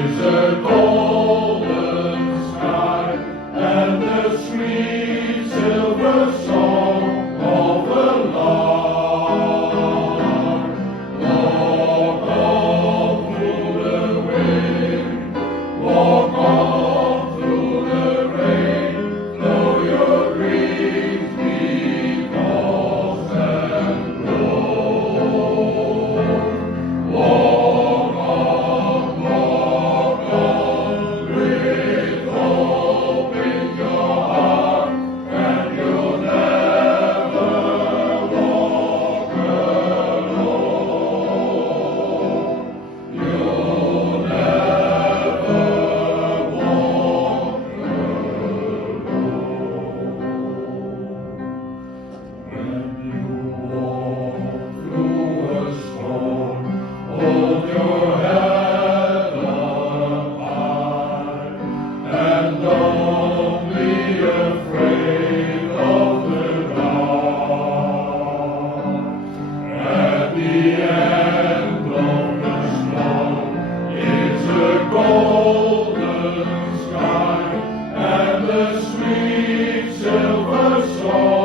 is a golden sky and the sweet silver song of the lark. Walk on through the wind, walk on through the rain, though your dreams be tossed and blown. Walk on with hope in your heart, and you'll never walk alone. You'll never walk alone. When you walk through a storm, hold your head up high, and don't be afraid of the dark. At the end of the storm, it's a golden sky and the sweet silver song